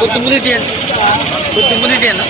కొద్దిమునిటి అన్న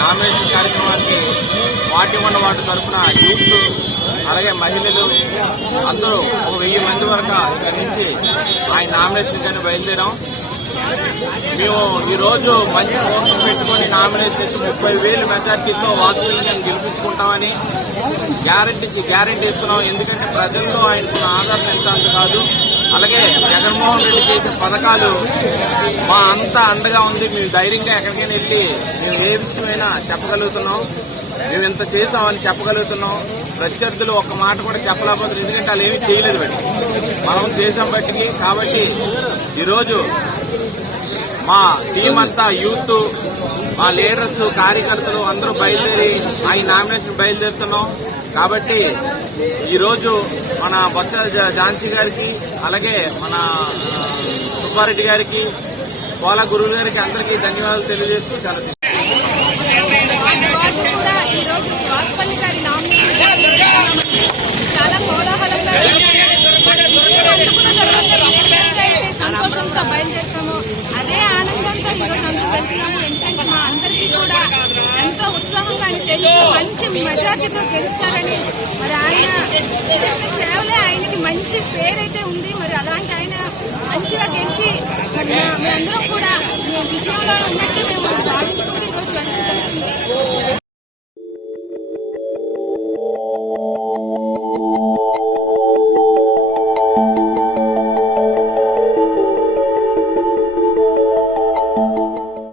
నామినేషన్ కార్యక్రమానికి వాటి తరఫున యూత్ అలాగే మహిళలు అందరూ 1000 మంది వరకు ఇక్కడి నుంచి ఆయన నామినేషన్ కానీ బయలుదేరాం. మేము ఈరోజు మంచి కోపం పెట్టుకొని నామినేషన్ చేసి 30,000 మెజార్టీతో వాసులను గెలిపించుకుంటామని గ్యారెంటీ ఇస్తున్నాం. ఎందుకంటే ప్రజల్లో ఆయనకున్న ఆధారం ఎంత అంత కాదు. అలాగే జగన్మోహన్ రెడ్డి చేసే పథకాలు మా అంతా అండగా ఉంది. మేము ధైర్యంగా ఎక్కడికైనా వెళ్ళి మేము ఏ విషయమైనా చెప్పగలుగుతున్నాం. మేము ఇంత చేసామని చెప్పగలుగుతున్నాం. ప్రత్యర్థులు ఒక్క మాట కూడా చెప్పలేకపోతున్నారు. ఎందుకంటే వాళ్ళు ఏమీ చేయలేదు బట్టి మనం చేసాం బట్టికి. కాబట్టి ఈరోజు మా టీం అంతా యూత్, మా లీడర్స్, కార్యకర్తలు అందరూ బయలుదేరి ఆయన నామినేషన్ బయలుదేరుతున్నాం. కాబట్టి ఈరోజు మన బొత్స ఝాన్సీ గారికి అలాగే మన సుబ్బారెడ్డి గారికి, కోలా గురువు గారికి అందరికీ ధన్యవాదాలు తెలియజేస్తూ చాలా కోలాహలంగా సంతోషంతో బయలుదేరుతాము. అదే ఆనందంతో ఈరోజు అందరూ వెళ్తున్నాము. ఎందుకంటే మా అందరికీ కూడా ఎంతో ఉత్సాహంగా తెలుసు మంచి మెజార్టీతో గెలుస్తారని. మరి ఆయన చేసిన సేవలే ఆయనకి మంచి పేరైతే ఉంది. మరి అలాంటి ఆయన మంచిగా గెలిచి మేమందరం కూడా విజయంలో ఉన్నట్టు మేము భావించుకుని ఈరోజు వెళ్ళడం జరుగుతుంది.